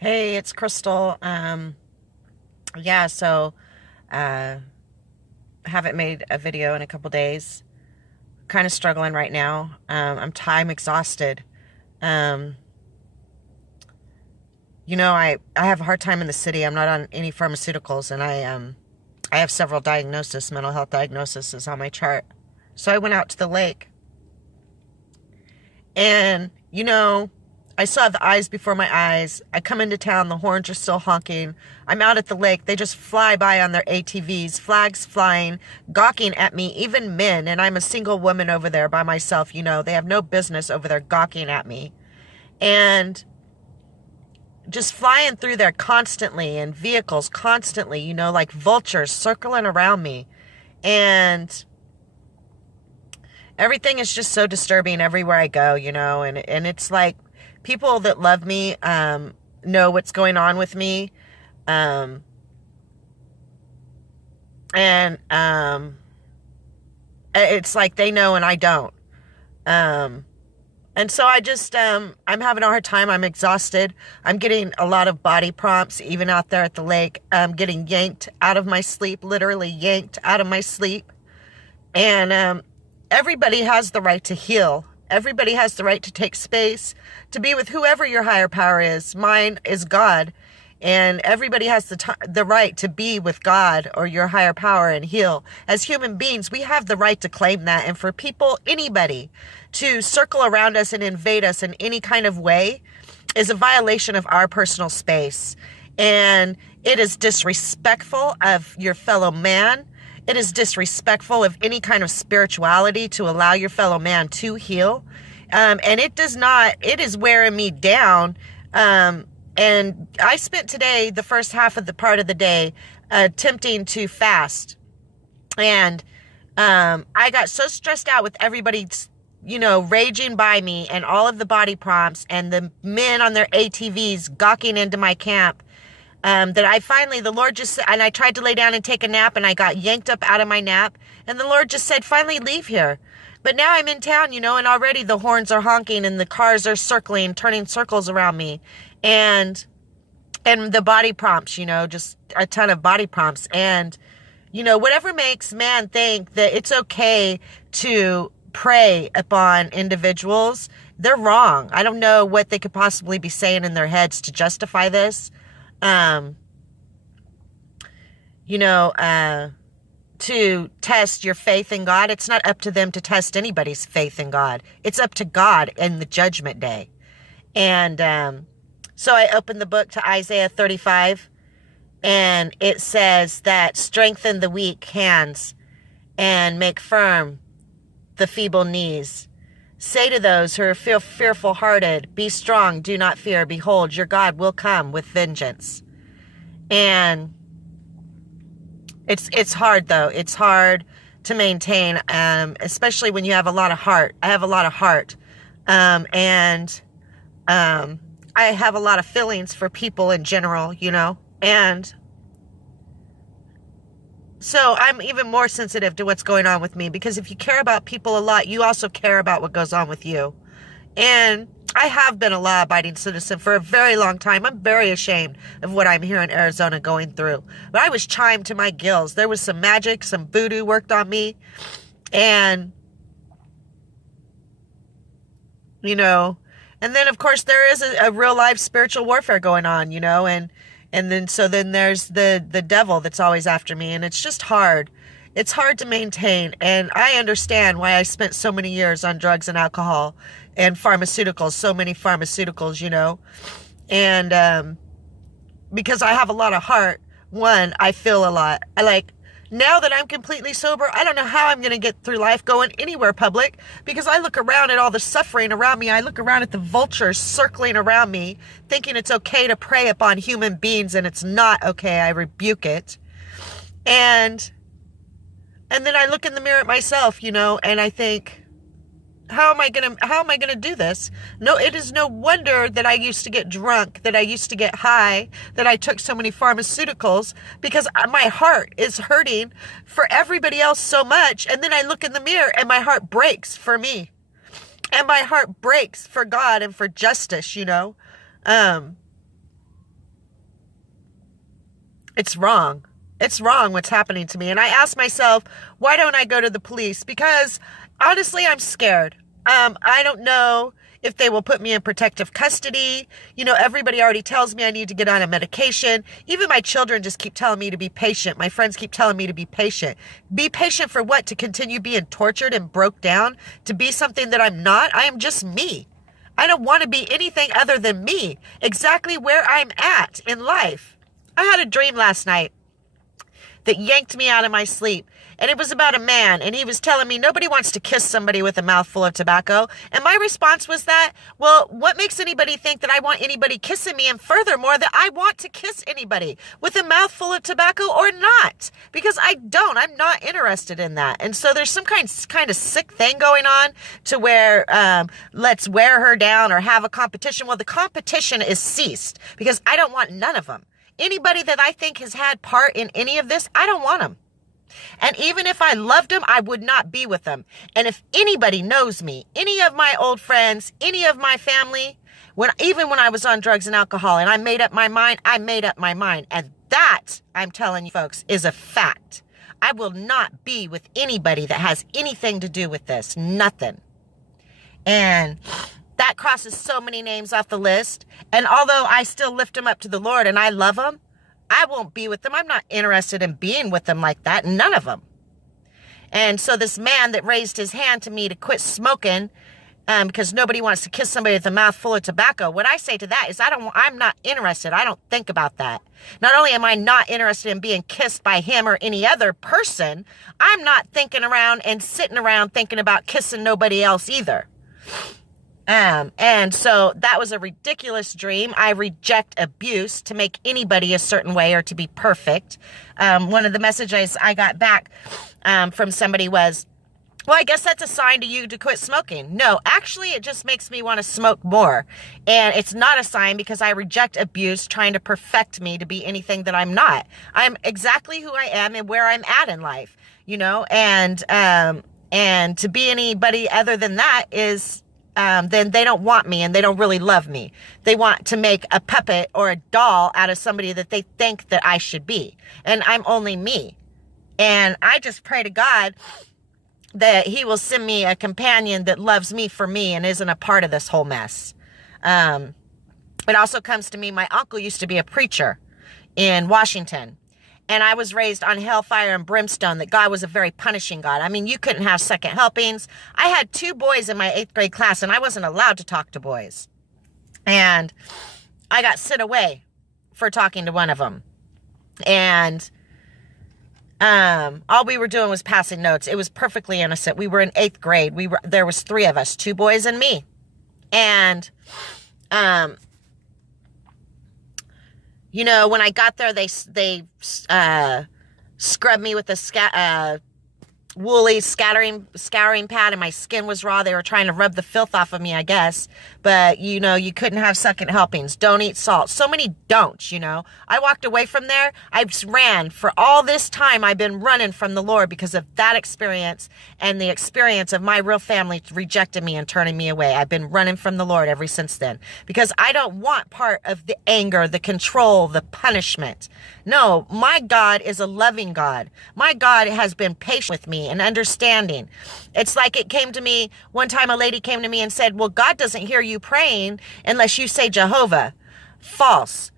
Hey, it's Crystal. Yeah, so haven't made a video in a couple days. Kind of struggling right now. I'm exhausted. Um, I have a hard time in the city. I'm not on any pharmaceuticals, and I have several diagnoses. Mental health diagnosis is on my chart. So I went out to the lake, and I saw the eyes before my eyes. I come into town, the horns are still honking. I'm out at the lake. They just fly by on their ATVs, flags flying, gawking at me, even men. And I'm a single woman over there by myself. They have no business over there gawking at me. And just flying through there constantly, and vehicles constantly, like vultures circling around me. And everything is just so disturbing everywhere I go, and it's like people that love me know what's going on with me. Um, and it's like they know and I don't. Um, and so I'm having a hard time. I'm exhausted. I'm getting a lot of body prompts, even out there at the lake. I'm getting yanked out of my sleep, literally yanked out of my sleep. And everybody has the right to heal. Everybody has the right to take space, to be with whoever your higher power is. Mine is God. And everybody has the right to be with God or your higher power and heal. As human beings, we have the right to claim that. And for people, anybody, to circle around us and invade us in any kind of way is a violation of our personal space. And it is disrespectful of your fellow man. It is disrespectful of any kind of spirituality to allow your fellow man to heal. And it is wearing me down. And I spent today, the first half of the part of the day, attempting to fast. And I got so stressed out with everybody, raging by me and all of the body prompts and the men on their ATVs gawking into my camp. That I finally, the Lord just, and I tried to lay down and take a nap, and I got yanked up out of my nap, and the Lord just said, finally leave here. But now I'm in town, and already the horns are honking and the cars are circling, turning circles around me. And the body prompts, just a ton of body prompts. And, whatever makes man think that it's okay to prey upon individuals, they're wrong. I don't know what they could possibly be saying in their heads to justify this. To test your faith in God. It's not up to them to test anybody's faith in God. It's up to God in the judgment day. And so I opened the book to Isaiah 35, and it says that strengthen the weak hands and make firm the feeble knees. Say to those who are fearful hearted, be strong, do not fear. Behold, your God will come with vengeance. And it's hard though. It's hard to maintain, especially when you have a lot of heart. I have a lot of heart. And I have a lot of feelings for people in general, and so I'm even more sensitive to what's going on with me, because if you care about people a lot, you also care about what goes on with you. And I have been a law-abiding citizen for a very long time. I'm very ashamed of what I'm here in Arizona going through. But I was chimed to my gills. There was some magic, some voodoo worked on me. And, and then of course there is a real life spiritual warfare going on, and then there's the devil that's always after me, and it's just hard. It's hard to maintain, and I understand why I spent so many years on drugs and alcohol and pharmaceuticals, so many pharmaceuticals, and because I have a lot of heart. One, I feel a lot. Now that I'm completely sober, I don't know how I'm going to get through life going anywhere public, because I look around at all the suffering around me. I look around at the vultures circling around me, thinking it's okay to prey upon human beings, and it's not okay. I rebuke it. And then I look in the mirror at myself, and I think, how am I going to do this? No, it is no wonder that I used to get drunk, that I used to get high, that I took so many pharmaceuticals, because my heart is hurting for everybody else so much. And then I look in the mirror and my heart breaks for me. And my heart breaks for God and for justice, It's wrong. It's wrong what's happening to me. And I ask myself, why don't I go to the police? Because honestly, I'm scared. I don't know if they will put me in protective custody. You know, everybody already tells me I need to get on a medication. Even my children just keep telling me to be patient. My friends keep telling me to be patient. Be patient for what? To continue being tortured and broke down? To be something that I'm not? I am just me. I don't want to be anything other than me. Exactly where I'm at in life. I had a dream last night that yanked me out of my sleep. And it was about a man, and he was telling me nobody wants to kiss somebody with a mouthful of tobacco. And my response was that, well, what makes anybody think that I want anybody kissing me? And furthermore, that I want to kiss anybody with a mouthful of tobacco or not? Because I don't. I'm not interested in that. And so there's some kind of sick thing going on to where let's wear her down or have a competition. Well, the competition is ceased because I don't want none of them. Anybody that I think has had part in any of this, I don't want them. And even if I loved them, I would not be with them. And if anybody knows me, any of my old friends, any of my family, even when I was on drugs and alcohol and I made up my mind, I made up my mind. And that, I'm telling you folks, is a fact. I will not be with anybody that has anything to do with this. Nothing. And that crosses so many names off the list. And although I still lift them up to the Lord and I love them, I won't be with them. I'm not interested in being with them like that. None of them. And so this man that raised his hand to me to quit smoking because nobody wants to kiss somebody with a mouthful of tobacco. What I say to that is I'm not interested. I don't think about that. Not only am I not interested in being kissed by him or any other person, I'm not thinking around and sitting around thinking about kissing nobody else either. And so that was a ridiculous dream. I reject abuse to make anybody a certain way or to be perfect. One of the messages I got back from somebody was, well, I guess that's a sign to you to quit smoking. No, actually, it just makes me want to smoke more. And it's not a sign because I reject abuse trying to perfect me to be anything that I'm not. I'm exactly who I am and where I'm at in life, you know, and to be anybody other than that is then they don't want me and they don't really love me. They want to make a puppet or a doll out of somebody that they think that I should be. And I'm only me. And I just pray to God that he will send me a companion that loves me for me and isn't a part of this whole mess. It also comes to me, my uncle used to be a preacher in Washington. And I was raised on hellfire and brimstone, that God was a very punishing God. I mean, you couldn't have second helpings. I had 2 boys in my 8th grade class, and I wasn't allowed to talk to boys. And I got sent away for talking to one of them. And all we were doing was passing notes. It was perfectly innocent. We were in 8th grade. There was 3 of us, 2 boys and me. And you know, when I got there, they scrubbed me with a woolly scouring pad, and my skin was raw. They were trying to rub the filth off of me, I guess. But, you know, you couldn't have second helpings. Don't eat salt. So many don'ts, you know. I walked away from there. I ran. For all this time, I've been running from the Lord because of that experience and the experience of my real family rejecting me and turning me away. I've been running from the Lord ever since then because I don't want part of the anger, the control, the punishment. No, my God is a loving God. My God has been patient with me and understanding. It's like it came to me one time, a lady came to me and said, well, God doesn't hear you praying unless you say Jehovah. False.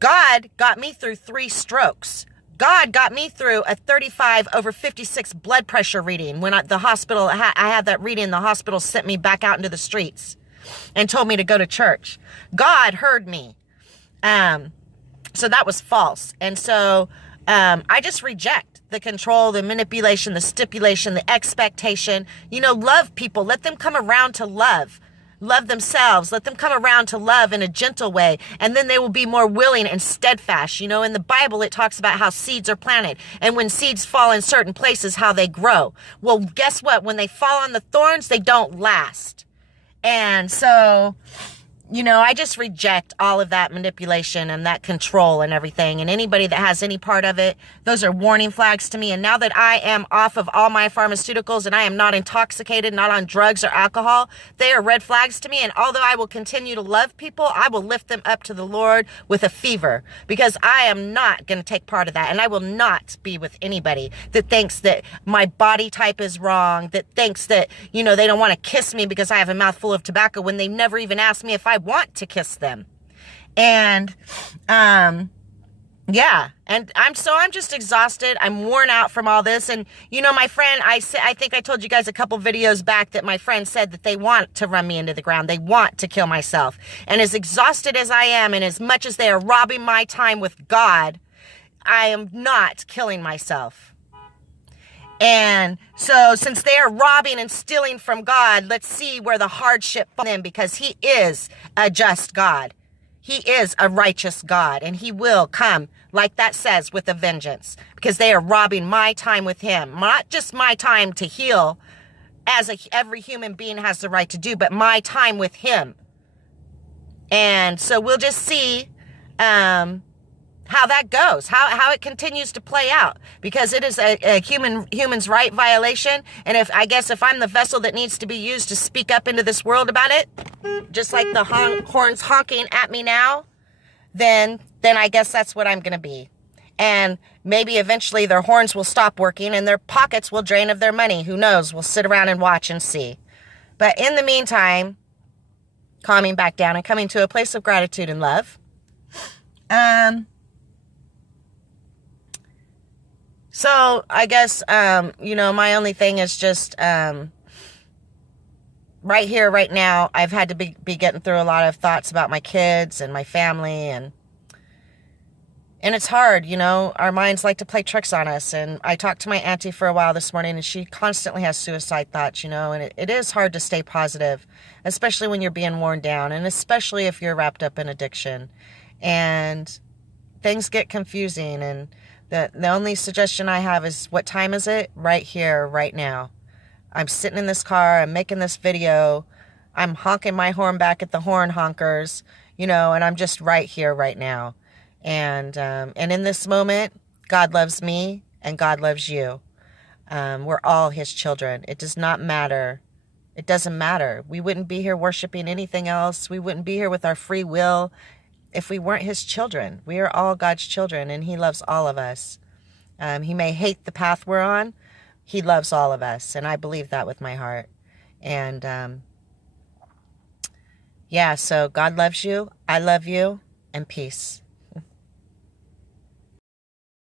God got me through 3 strokes. God got me through a 35/56 blood pressure reading. When the hospital, I had that reading, the hospital sent me back out into the streets and told me to go to church. God heard me. So that was false. And so I just reject the control, the manipulation, the stipulation, the expectation. You know, love people. Let them come around to love. Love themselves. Let them come around to love in a gentle way. And then they will be more willing and steadfast. You know, in the Bible, it talks about how seeds are planted. And when seeds fall in certain places, how they grow. Well, guess what? When they fall on the thorns, they don't last. And so I just reject all of that manipulation and that control and everything. And anybody that has any part of it, those are warning flags to me. And now that I am off of all my pharmaceuticals and I am not intoxicated, not on drugs or alcohol, they are red flags to me. And although I will continue to love people, I will lift them up to the Lord with a fever, because I am not going to take part of that. And I will not be with anybody that thinks that my body type is wrong, that thinks that, they don't want to kiss me because I have a mouthful of tobacco when they never even asked me if I want to kiss them. And yeah, and I'm just exhausted. I'm worn out from all this. And my friend, I think I told you guys a couple videos back that my friend said that they want to run me into the ground. They want to kill myself. And as exhausted as I am, and as much as they are robbing my time with God, I am not killing myself. And so since they are robbing and stealing from God, let's see where the hardship falls in, because he is a just God. He is a righteous God, and he will come, like that says, with a vengeance, because they are robbing my time with him. Not just my time to heal, as every human being has the right to do, but my time with him. And so we'll just see how that goes, how it continues to play out, because it is a human's right violation. And if I'm the vessel that needs to be used to speak up into this world about it, just like the horns honking at me now, then I guess that's what I'm going to be. And maybe eventually their horns will stop working and their pockets will drain of their money. Who knows? We'll sit around and watch and see. But in the meantime, calming back down and coming to a place of gratitude and love. So I guess, my only thing is just, right here, right now, I've had to be getting through a lot of thoughts about my kids and my family, and it's hard, our minds like to play tricks on us. And I talked to my auntie for a while this morning, and she constantly has suicide thoughts, and it is hard to stay positive, especially when you're being worn down, and especially if you're wrapped up in addiction, and things get confusing. And the only suggestion I have is, what time is it? Right here, right now. I'm sitting in this car, I'm making this video, I'm honking my horn back at the horn honkers, and I'm just right here, right now. And in this moment, God loves me and God loves you. We're all his children. It does not matter. It doesn't matter. We wouldn't be here worshiping anything else. We wouldn't be here with our free will if we weren't his children. We are all God's children, and he loves all of us. He may hate the path we're on. He loves all of us, and I believe that with my heart. And so God loves you, I love you, and peace.